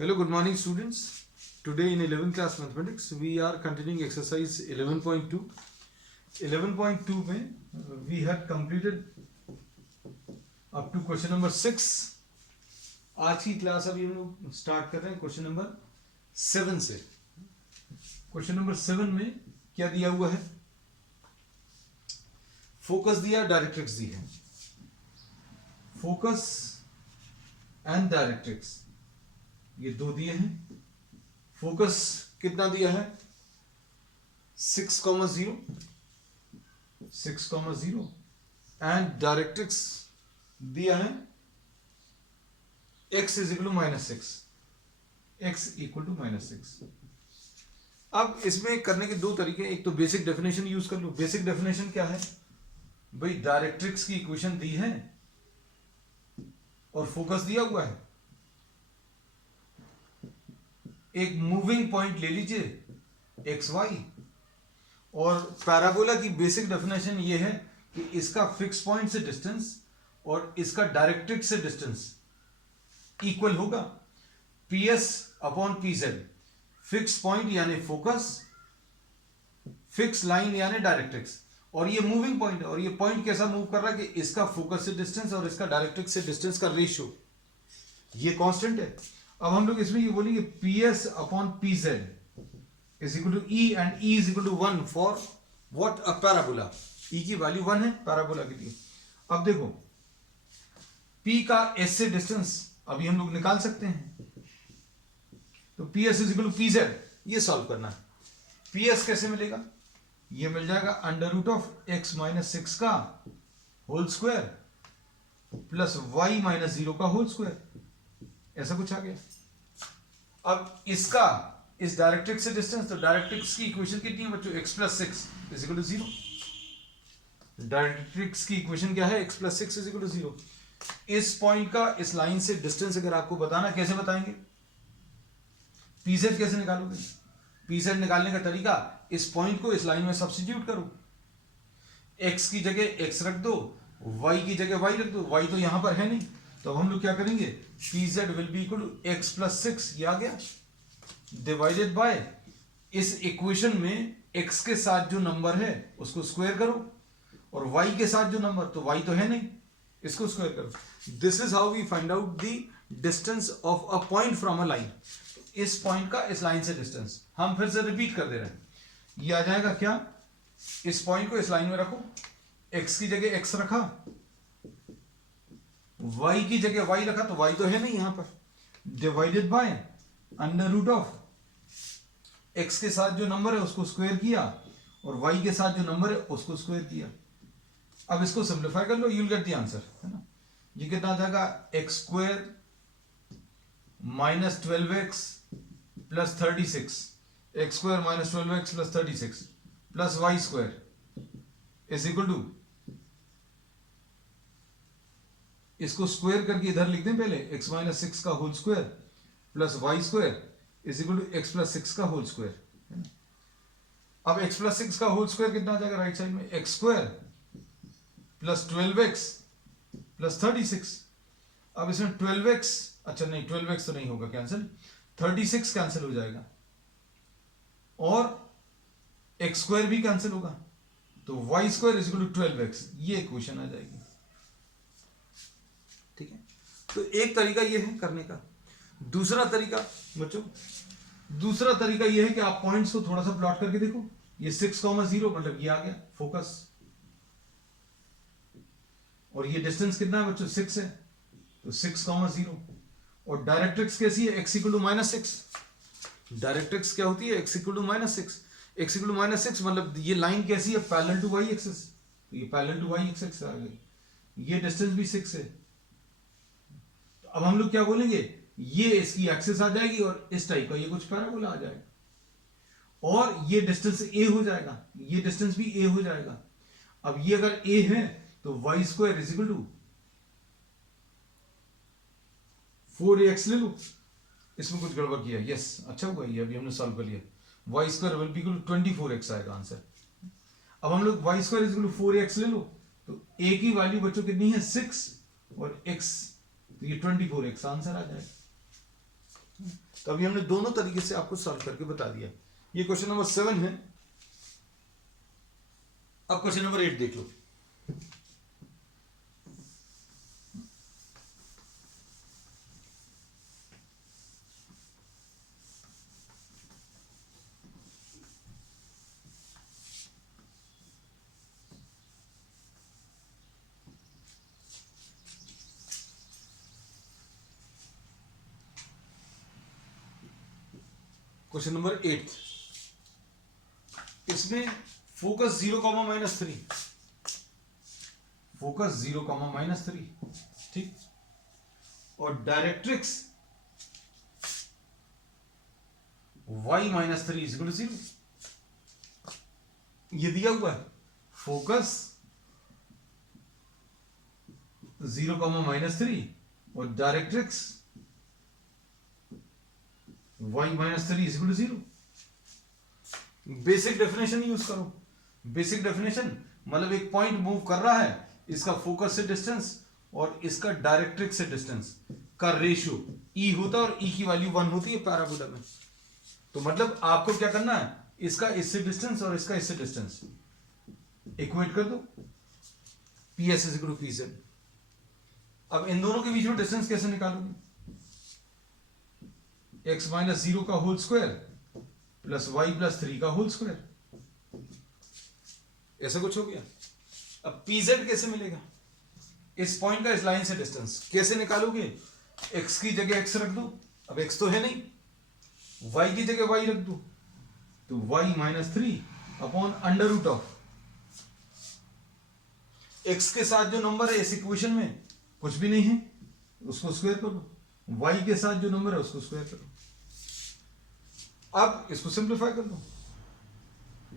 Hello, good morning students. Today in 11th class mathematics we are continuing exercise 11.2. 11.2 में we had completed up to question number 6. आज की class अभी हम लोग start कर रहे हैं क्वेश्चन नंबर 7 से. क्वेश्चन नंबर 7 में क्या दिया हुआ है? फोकस दिया, डायरेक्ट्रिक्स दी है. फोकस एंड डायरेक्ट्रिक्स ये दो दिए हैं. फोकस कितना दिया है? 6,0 एंड डायरेक्ट्रिक्स दिया है x इक्वल टू -6. अब इसमें करने के दो तरीके. एक तो बेसिक डेफिनेशन यूज कर लो. बेसिक डेफिनेशन क्या है भाई? डायरेक्ट्रिक्स की इक्वेशन दी है और फोकस दिया हुआ है. एक मूविंग पॉइंट ले लीजिए XY, और पैराबोला की बेसिक डेफिनेशन ये है कि इसका फिक्स पॉइंट से डिस्टेंस और इसका डायरेक्ट्रिक्स से डिस्टेंस इक्वल होगा PS upon PZ. Fix point यानी फोकस, फिक्स लाइन यानी डायरेक्ट्रिक्स, और ये मूविंग पॉइंट है. और ये पॉइंट कैसा मूव कर रहा है कि इसका फोकस से डिस्टेंस और इसका डायरेक्ट्रिक्स से डिस्टेंस का रेशियो ये कांस्टेंट है. अब हम लोग इसमें ये बोलेंगे PS upon PZ is equal to E and E is equal to 1 for what? A parabola. E की वैल्यू 1 है पैराबोला के लिए. अब देखो P का S से डिस्टेंस अभी हम लोग निकाल सकते हैं. तो PS is equal to PZ ये सॉल्व करना है. PS कैसे मिलेगा? ये मिल जाएगा under root of x minus 6 का whole square plus y minus 0 का होल स्क्वायर. ऐसा कुछ आ गया. अब इसका इस डायरेक्ट्रिक्स से डिस्टेंस, तो डायरेक्ट्रिक्स की इक्वेशन कितनी है बच्चों? x plus 6 is equal to 0. Directrix की इक्वेशन क्या है? x plus 6 is equal to 0. इस पॉइंट का इस लाइन से डिस्टेंस अगर आपको बताना, कैसे बताएंगे? PZ कैसे निकालोगे? PZ निकालने का तरीका, इस पॉइंट को इस लाइन में सब्स्टिट्यूट करो. x की जगह x रख दो, y की जगह y रख दो. y तो यहां पर है नहीं, तो हम लोग क्या करेंगे? PZ will be equal to x plus 6, ये आ गया, डिवाइडेड बाय इस इक्वेशन में x के साथ जो नंबर है उसको स्क्वायर करो, और y के साथ जो नंबर, तो y तो है नहीं, इसको स्क्वायर करो. This is how we find out the distance of a point from a line. इस पॉइंट का इस लाइन से डिस्टेंस हम फिर से रिपीट कर दे रहे हैं. ये आ जाएगा क्या? इस पॉइंट को इस लाइन में रखो, x की जगह x रखा, y की जगह y रखा, तो y तो है नहीं यहां पर, divided by under root of x के साथ जो नंबर है उसको स्क्वायर किया, और y के साथ जो नंबर है उसको स्क्वायर किया. अब इसको सिंप्लीफाई कर लो, you will get the answer, है ना. ये कितना आ जाएगा? x square minus 12x plus 36, x square minus 12x plus 36 plus y square is equal to, इसको स्क्वायर करके इधर लिख दें पहले, x माइनस 6 का whole square plus y square is equal to x plus 6 का होल स्क्वायर. अब x plus 6 का होल स्क्वायर कितना आ जाएगा राइट साइड में? x square plus 12x plus 36. अब इसमें 12x, अच्छा नहीं 12x तो नहीं होगा, कैंसिल, 36 कैंसिल हो जाएगा, और x स्क्वायर भी कैंसिल होगा, तो y square is equal to 12x. ये इक्वेशन आ जाएगी. ठीक है. तो एक तरीका ये है करने का. दूसरा तरीका बच्चों, दूसरा तरीका ये है कि आप पॉइंट्स को थोड़ा सा प्लॉट करके देखो. ये 6,0 मतलब ये आ गया फोकस, और ये डिस्टेंस कितना है बच्चों? 6 है, तो 6,0. और डायरेक्ट्रिक्स कैसी है? x equal to -6. डायरेक्ट्रिक्स क्या होती है? x equal to -6. x equal to -6 मतलब ये लाइन कैसी है? पैरेलल टू y एक्सिस, तो ये पैरेलल टू y एक्सिस आ गई. ये डिस्टेंस भी 6 है. तो अब हम लोग क्या बोलेंगे? ये इसकी एक्सिस आ जाएगी, और इस टाइप का ये कुछ पैराबोला आ जाएगा, और ये डिस्टेंस a हो जाएगा, ये डिस्टेंस भी a हो जाएगा. अब ये अगर a है तो y square is equal to 4ax ले लो. इसमें कुछ गड़बड़ किया, यस अच्छा हुआ ये अभी हमने सॉल्व कर लिया. y square will be equal to 24x आएगा आंसर. अब हम लोग y square is equal to 4ax ले लो, तो a की वैल्यू बच्चों कितनी है? 6, और x तो ये 24x आंसर आ जाएगा. तो अभी हमने दोनों तरीके से आपको सॉल्व करके बता दिया। ये क्वेश्चन नंबर 7 है। अब क्वेश्चन नंबर 8 देख लो। क्वेश्चन नंबर 8, इसमें फोकस 0, -3, फोकस 0, ठीक, और डायरेक्ट्रिक्स y -3 = 0। ये दिया हुआ है फोकस 0, -3 और directrix y -3 = 0। Basic definition use करो। बेसिक डेफिनेशन मतलब एक पॉइंट मूव कर रहा है, इसका फोकस से डिस्टेंस और इसका डायरेक्ट्रिक्स से डिस्टेंस का रेशियो e होता है और e की वैल्यू 1 होती है पैराबोला में। तो मतलब आपको क्या करना है, इसका इससे डिस्टेंस और इसका इससे डिस्टेंस इक्वेट कर दो, PS = PZ। अब इन दोनों के बीच में डिस्टेंस कैसे निकालोगे, x - 0 का होल स्क्वायर प्लस y + 3 का होल स्क्वायर, ऐसा कुछ हो गया। अब PZ कैसे मिलेगा, इस पॉइंट का इस लाइन से डिस्टेंस कैसे निकालोगे, x की जगह x रख दो, अब x तो है नहीं, y की जगह y रख दो, तो y - 3 अपॉन √, x के साथ जो नंबर है इस इक्वेशन में कुछ भी नहीं है, उसको स्क्वायर करो, y के साथ जो नंबर है उसको स्क्वायर करो। अब इसको सिंप्लीफाई कर दो,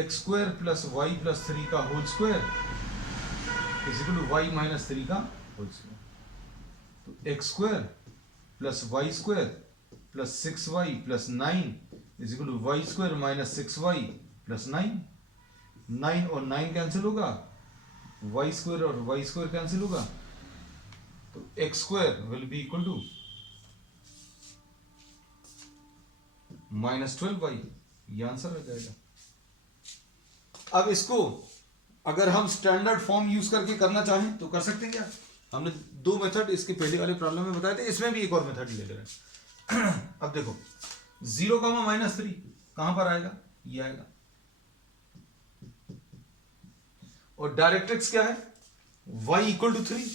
x² + y + 3 का होल स्क्वायर = y - 3 का होल स्क्वायर। तो x² + y² + 6y + 9 = y² - 6y + 9। 9 और 9 कैंसिल होगा, y² और y² कैंसिल होगा, तो x² will be equal to -12y, ये आंसर आ जाएगा। अब इसको अगर हम स्टैंडर्ड फॉर्म यूज करके करना चाहें तो कर सकते हैं क्या, हमने 2 मेथड इसके पहले वाले प्रॉब्लम में बताए थे, इसमें भी एक और मेथड ले ले रहे हैं। अब देखो 0, -3 कहां पर आएगा, ये आएगा, और डायरेक्ट्रिक्स क्या है, y = 3,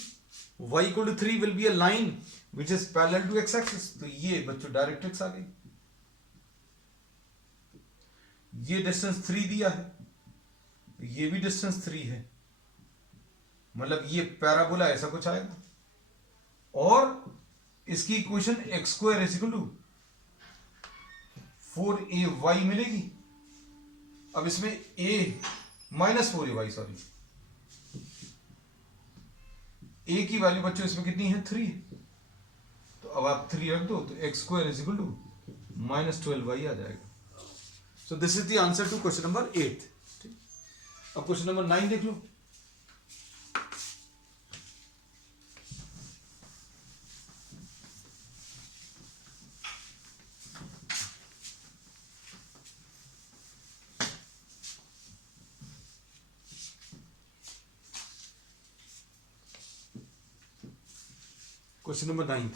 y = 3 will be a line which is parallel to x axis, तो ये बच्चों डायरेक्ट्रिक्स आ गई। ये डिस्टेंस 3 दिया है, ये भी डिस्टेंस 3 है, मतलब ये पैराबोला ऐसा कुछ आएगा, और इसकी इक्वेशन x² = 4ay मिलेगी। अब इसमें a -4ay, सॉरी, a की वैल्यू बच्चों इसमें कितनी है, 3, तो अब आप 3 रख दो, तो x² = -12y आ जाएगा। So this is the answer to question number 8। अब क्वेश्चन नंबर 9 देख लो। क्वेश्चन नंबर 9,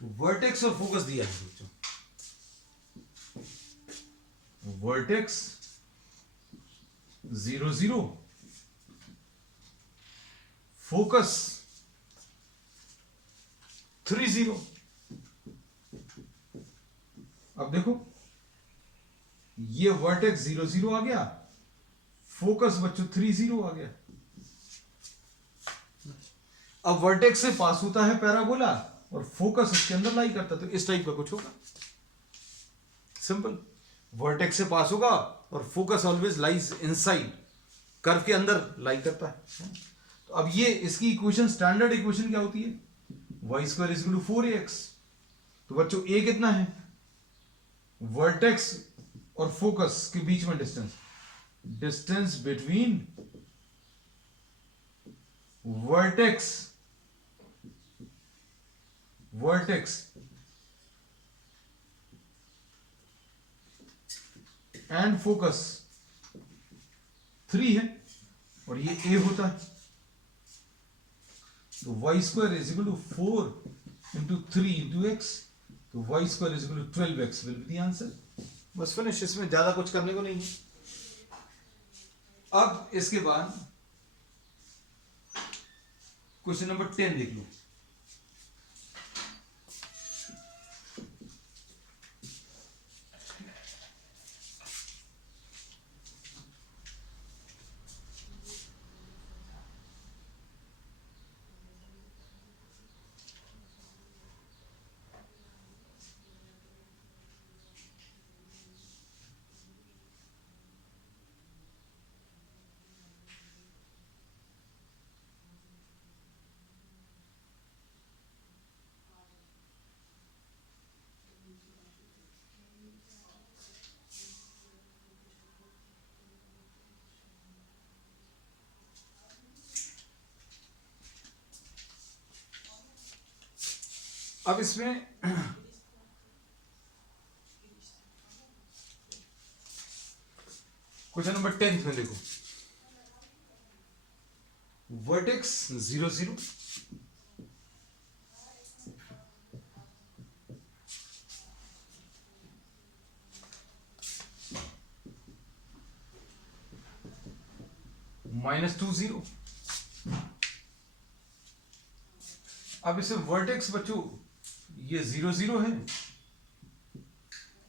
वर्टेक्स और फोकस दिया है बच्चों, वर्टेक्स 0, 0, फोकस 3, 0। अब देखो ये वर्टेक्स 0, 0 आ गया, फोकस बच्चों 3, 0 आ गया। अब वर्टेक्स से पास होता है पैराबोला और फोकस इसके अंदर लाई करता है, तो इस टाइप का कुछ होगा, सिंपल। वर्टेक्स से पास होगा और focus always lies inside, curve के अंदर लाई करता है। तो अब ये इसकी इक्वेशन, स्टैंडर्ड इक्वेशन क्या होती है, y² = 4ax। तो बच्चों a कितना है, वर्टेक्स और फोकस के बीच में distance, distance between vertex vertex and focus 3 है और ये ए होता है, तो y square is equal to 4 into 3 into x, तो y square is equal to 12x will be the answer. बस फिनिश, इसमें ज्यादा कुछ करने को नहीं है। अब इसके बाद क्वेश्चन नंबर 10 देख लो। अब इसमें क्वेश्चन नंबर 10 में देखो, वर्टेक्स 0 0, -2 0। अब इसे वर्टेक्स बच्चों ये 0 0 है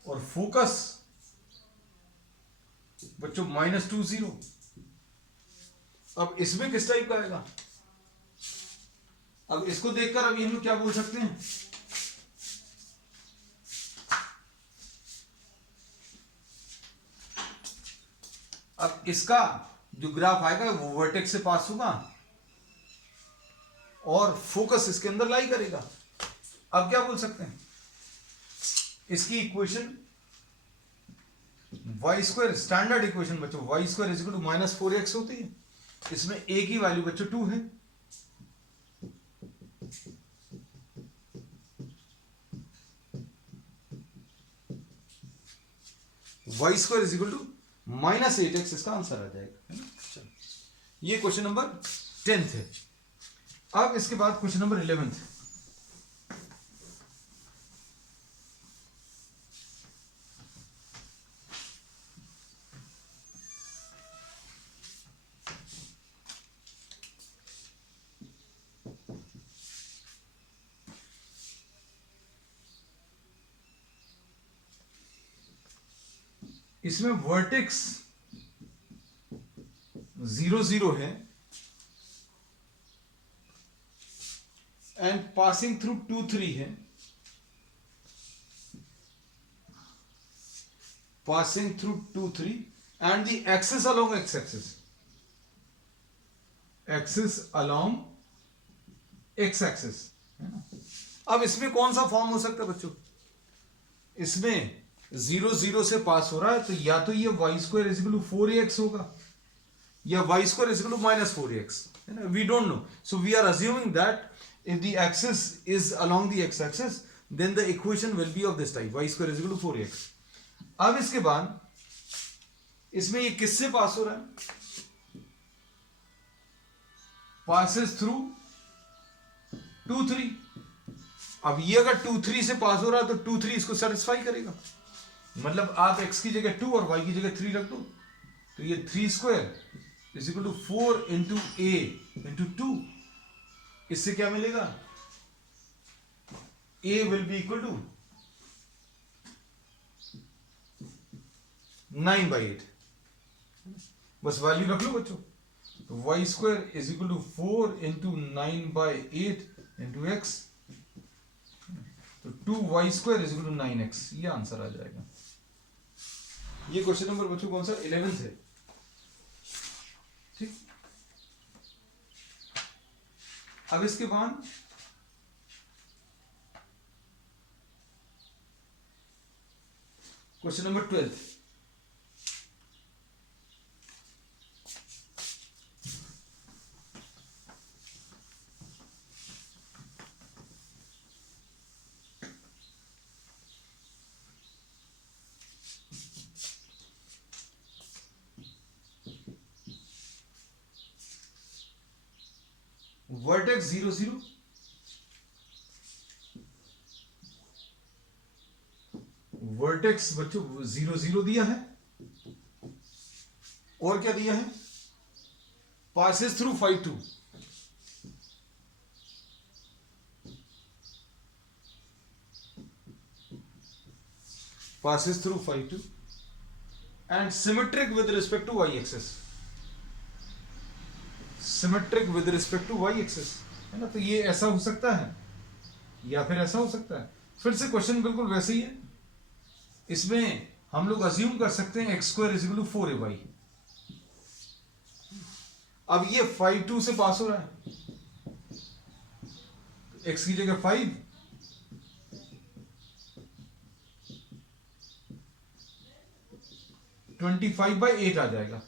और फोकस बच्चों -2 0। अब इसमें किस टाइप का आएगा? अब इसको देखकर अभी हम क्या बोल सकते हैं? अब इसका जो ग्राफ आएगा वो वर्टेक्स से पास होगा और फोकस इसके अंदर लाई करेगा। अब क्या बोल सकते हैं? इसकी equation y square, standard equation बच्चों, y square is equal to -4x होती है। इसमें a की वैल्यू बच्चों 2 है, y square is equal to -8x, इसका आंसर आ जाएगा, है ना। चलो, ये क्वेश्चन नंबर 10 है। अब इसके बाद क्वेश्चन नंबर 11 है। इसमें वर्टेक्स 0 0 है एंड पासिंग थ्रू 2 3 है, passing through 2 3 and the axis along x axis, axis along x axis, है ना। अब इसमें कौन सा फॉर्म हो सकता है बच्चों? इसमें 0 0 से पास हो रहा है, तो या तो ये y square is equal to 4ax होगा या y square is equal to -4ax, है ना। We don't know, so we are assuming that if the axis is along the x axis then the equation will be of this type, y square is equal to 4ax। अब इसके बाद इसमें ये किससे पास हो रहा है? passes through 2 3। अब ये अगर 2 3 से पास हो रहा है तो 2 3 इसको सेटिस्फाई करेगा, मतलब आप x की जगह 2 और y की जगह 3 रख दो, तो ये 3 square is equal to 4 into a into 2। इससे क्या मिलेगा? a will be equal to 9/8। बस वैल्यू रख लो बच्चों, तो y square is equal to 4 into 9/8 into x, तो 2y square is equal to 9x, ये आंसर आ जाएगा। ये क्वेश्चन नंबर बच्चों कौन सा? 11th है, ठीक। अब इसके बाद क्वेश्चन नंबर 12। वर्टेक्स 0 0, वर्टेक्स बच्चों 0 0 दिया है, और क्या दिया है, passes through phi 2, passes through phi 2 and symmetric with respect to y axis, symmetric with respect to y axis, है ना। तो ये ऐसा हो सकता है या फिर ऐसा हो सकता है। फिर से क्वेश्चन बिल्कुल वैसे ही है, इसमें हम लोग अज्यूम कर सकते हैं x square is equal to 4ay। अब ये 5 2 से पास हो रहा है, x की जगह 5, (25/8) आ जाएगा।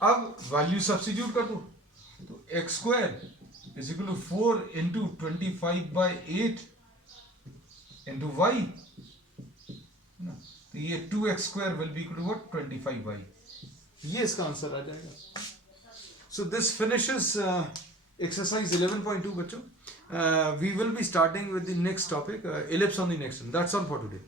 अब वैल्यू सब्स्टिट्यूट कर दो, तो x square is equal to 4 into 25/8 into y, तो ये 2x square will be equal to what, 25y। ये इसका आंसर आ जाएगा। सो दिस फिनिशेस exercise 11.2 बच्चों। We will be starting with the next topic, ellipse on the next one. That's all for today.